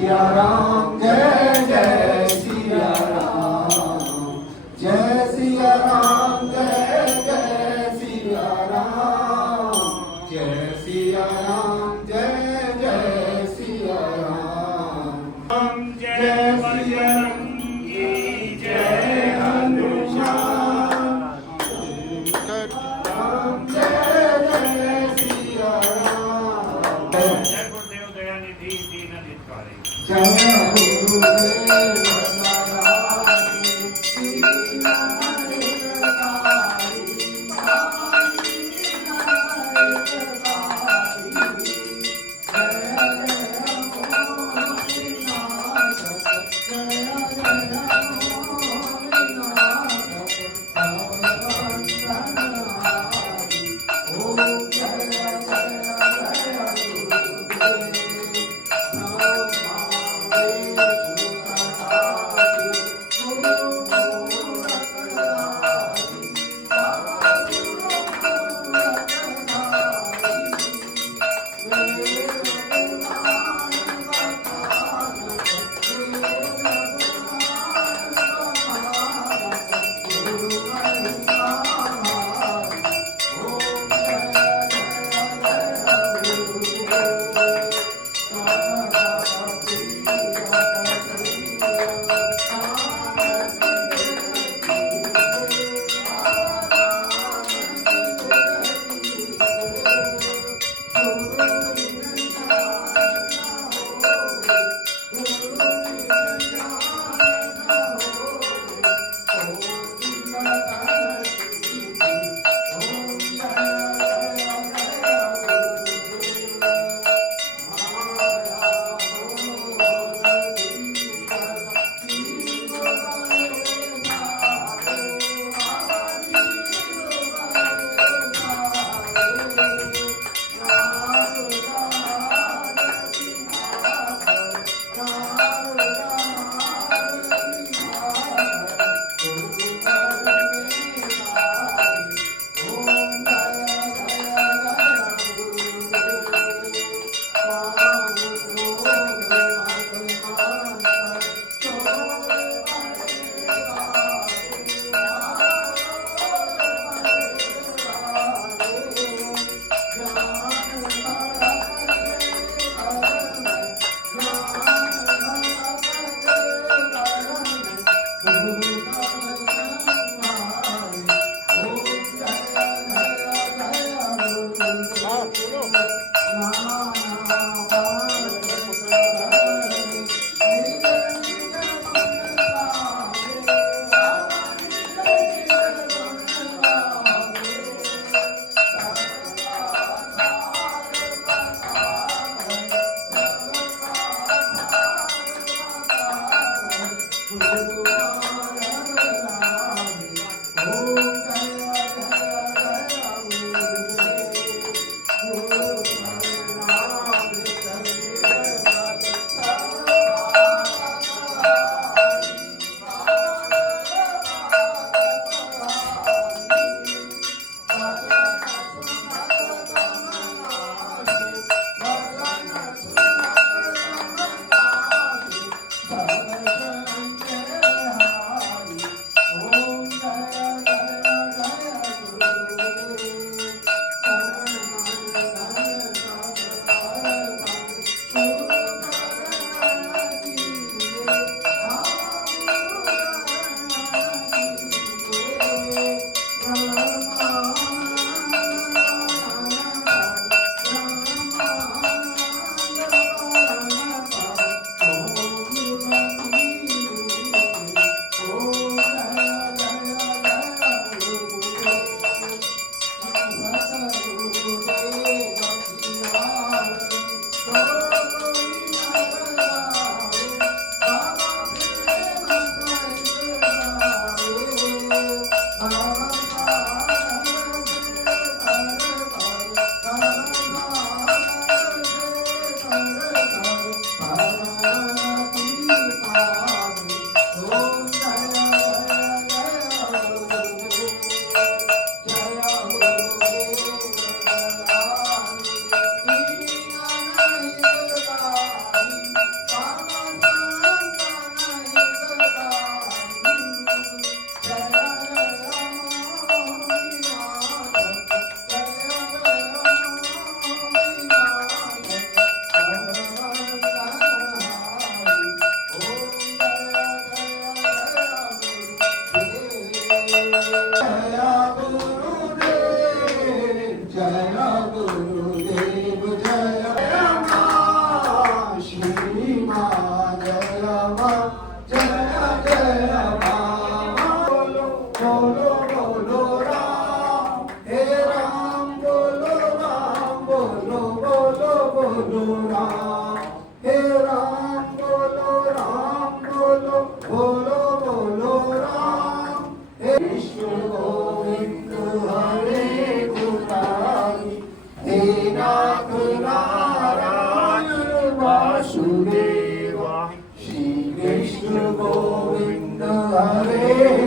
सिया राम जय जय सिया राम जय सिया राम जय जय सिया राम जय सिया राम जय जय सिया राम जय बजरंगी जय हनुमान राम जय जय सिया राम जय गुरुदेव दयानिधि दीन हितकारी। जय गुरुदेव जय गुरुदेव जय मां श्री मां जय मां जय मां बोलो बोलो बोलो राम हे राम बोलो बोलो बोलो राम हे राम बोलो बोलो राम हे विष्णु गोविंद हरे मुरारी हे नाथ नारायण वासुदेव श्री कृष्ण गोविंद हरे